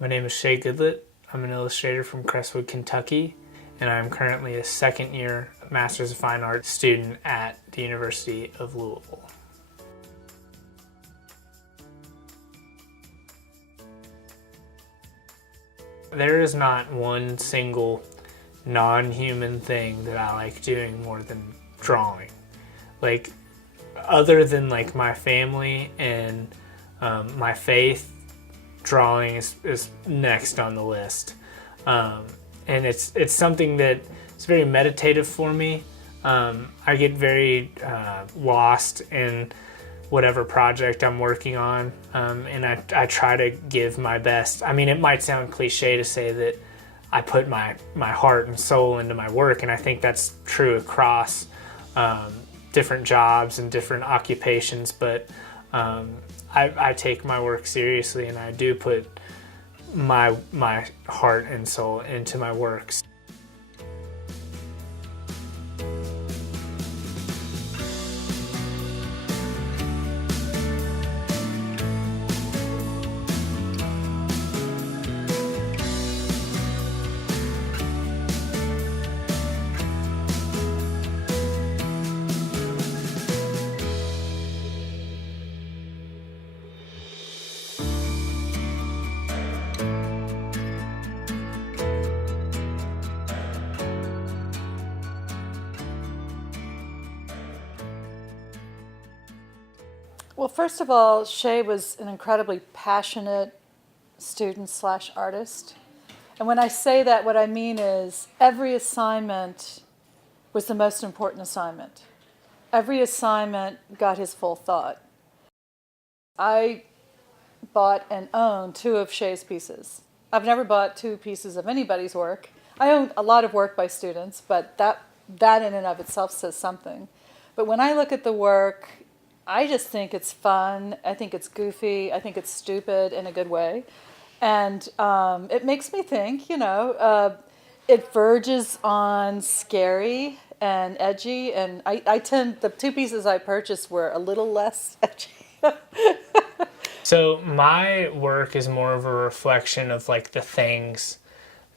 My name is Shae Goodlett. I'm an illustrator from Crestwood, Kentucky, and I'm currently a second-year Masters of Fine Arts student at the University of Louisville. There is not one single non-human thing that I like doing more than drawing. Like, other than like my family and my faith, drawing is next on the list. And it's something that is very meditative for me. I get very lost in whatever project I'm working on, and I try to give my best. I mean, it might sound cliche to say that I put my heart and soul into my work, and I think that's true across different jobs and different occupations, but I take my work seriously, and I do put my heart and soul into my works. Well, first of all, Shae was an incredibly passionate student slash artist. And when I say that, what I mean is every assignment was the most important assignment. Every assignment got his full thought. I bought and own 2 of Shae's pieces. I've never bought 2 pieces of anybody's work. I own a lot of work by students, but that in and of itself says something. But when I look at the work, I just think it's fun. I think it's goofy. I think it's stupid in a good way. And it makes me think, it verges on scary and edgy. And the 2 pieces I purchased were a little less edgy. So my work is more of a reflection of like the things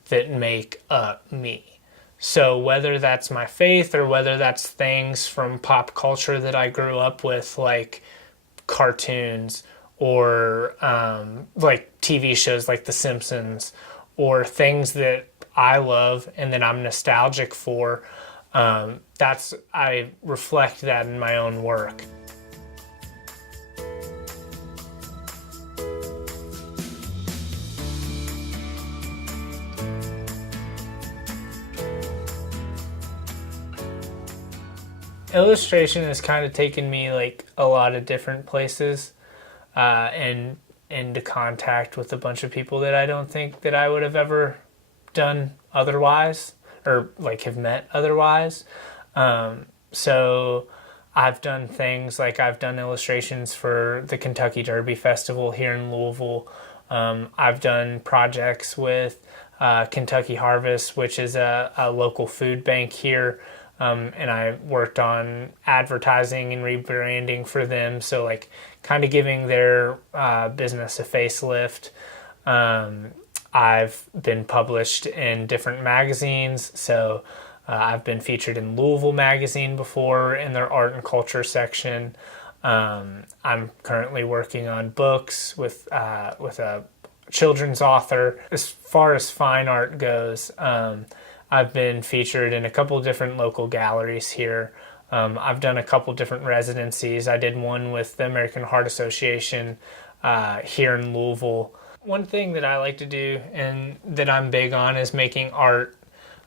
that make up me. So whether that's my faith or whether that's things from pop culture that I grew up with, like cartoons or like TV shows like The Simpsons, or things that I love and that I'm nostalgic for, I reflect that in my own work. Illustration has kind of taken me like a lot of different places and into contact with a bunch of people that I don't think that I would have ever done otherwise, or like have met otherwise. So I've done things like I've done illustrations for the Kentucky Derby Festival here in Louisville. I've done projects with Kentucky Harvest, which is a local food bank here. And I worked on advertising and rebranding for them, so like kind of giving their business a facelift. I've been published in different magazines, so I've been featured in Louisville Magazine before in their art and culture section. I'm currently working on books with a children's author. As far as fine art goes, I've been featured in a couple of different local galleries here. I've done a couple different residencies. I did one with the American Heart Association here in Louisville. One thing that I like to do and that I'm big on is making art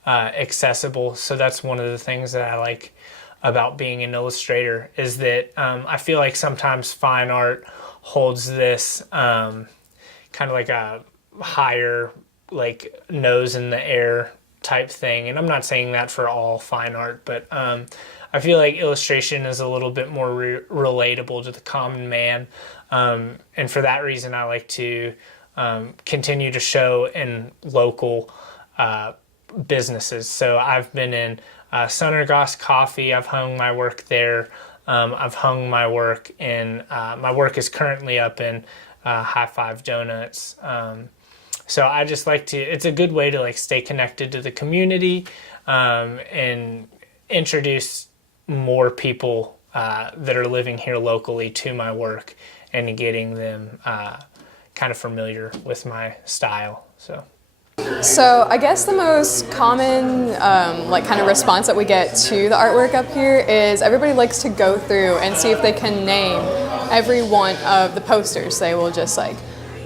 accessible. So that's one of the things that I like about being an illustrator, is that I feel like sometimes fine art holds this kind of like a higher like nose in the air type thing, and I'm not saying that for all fine art, but I feel like illustration is a little bit more relatable to the common man, and for that reason I like to continue to show in local businesses. So I've been in Sunnergoss Coffee. I've hung my work there. I've hung my work in, my work is currently up in High Five Donuts. So I just like to, it's a good way to like stay connected to the community, and introduce more people that are living here locally to my work, and getting them kind of familiar with my style. So I guess the most common like kind of response that we get to the artwork up here is everybody likes to go through and see if they can name every one of the posters. They will just like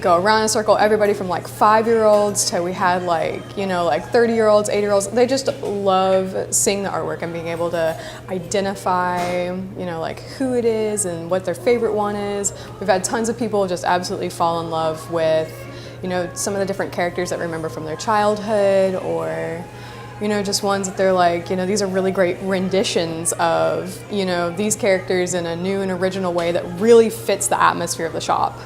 go around in a circle, everybody from like 5-year-olds to we had like, you know, like 30-year-olds, 80-year-olds. They just love seeing the artwork and being able to identify, you know, like who it is and what their favorite one is. We've had tons of people just absolutely fall in love with, you know, some of the different characters that remember from their childhood, or, you know, just ones that they're like, you know, these are really great renditions of, you know, these characters in a new and original way that really fits the atmosphere of the shop.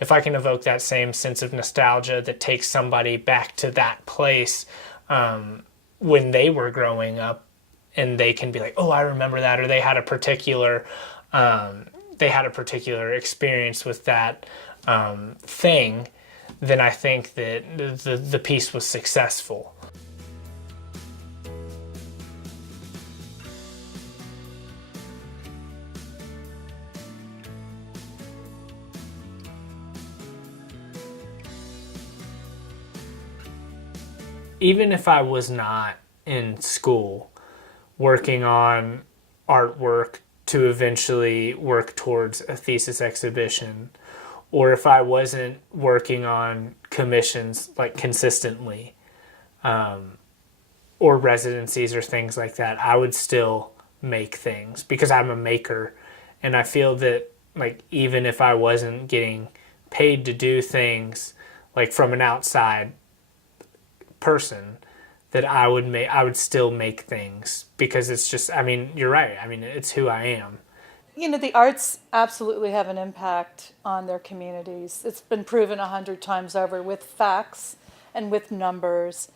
If I can evoke that same sense of nostalgia that takes somebody back to that place when they were growing up, and they can be like, oh, I remember that, or they had a particular experience with that thing, then I think that the piece was successful. Even if I was not in school working on artwork to eventually work towards a thesis exhibition, or if I wasn't working on commissions like consistently, or residencies or things like that, I would still make things because I'm a maker. And I feel that like even if I wasn't getting paid to do things like from an outside person, that I would still make things, because it's just, I mean, you're right. I mean, it's who I am. You know, the arts absolutely have an impact on their communities. It's been proven 100 times over with facts and with numbers.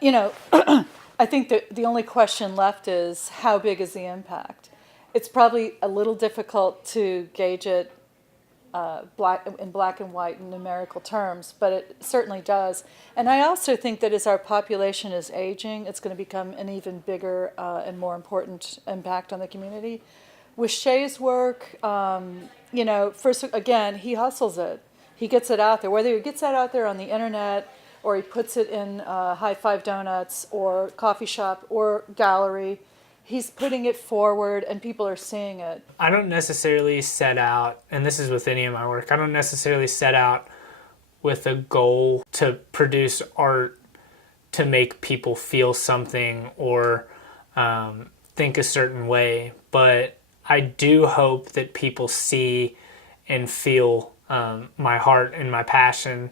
You know, I think that the only question left is how big is the impact? It's probably a little difficult to gauge it black and white in numerical terms, but it certainly does. And I also think that as our population is aging, it's going to become an even bigger and more important impact on the community. With Shae's work, you know, first, again, he hustles it. He gets it out there, whether he gets it out there on the internet or he puts it in High Five Donuts or coffee shop or gallery. He's putting it forward and people are seeing it. I don't necessarily set out, and this is with any of my work, I don't necessarily set out with a goal to produce art to make people feel something or think a certain way, but I do hope that people see and feel my heart and my passion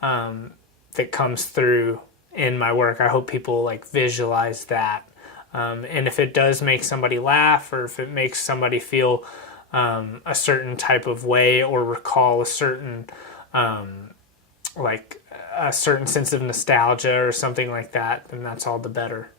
that comes through in my work. I hope people like visualize that. And if it does make somebody laugh, or if it makes somebody feel a certain type of way, or recall a certain like a certain sense of nostalgia or something like that, then that's all the better.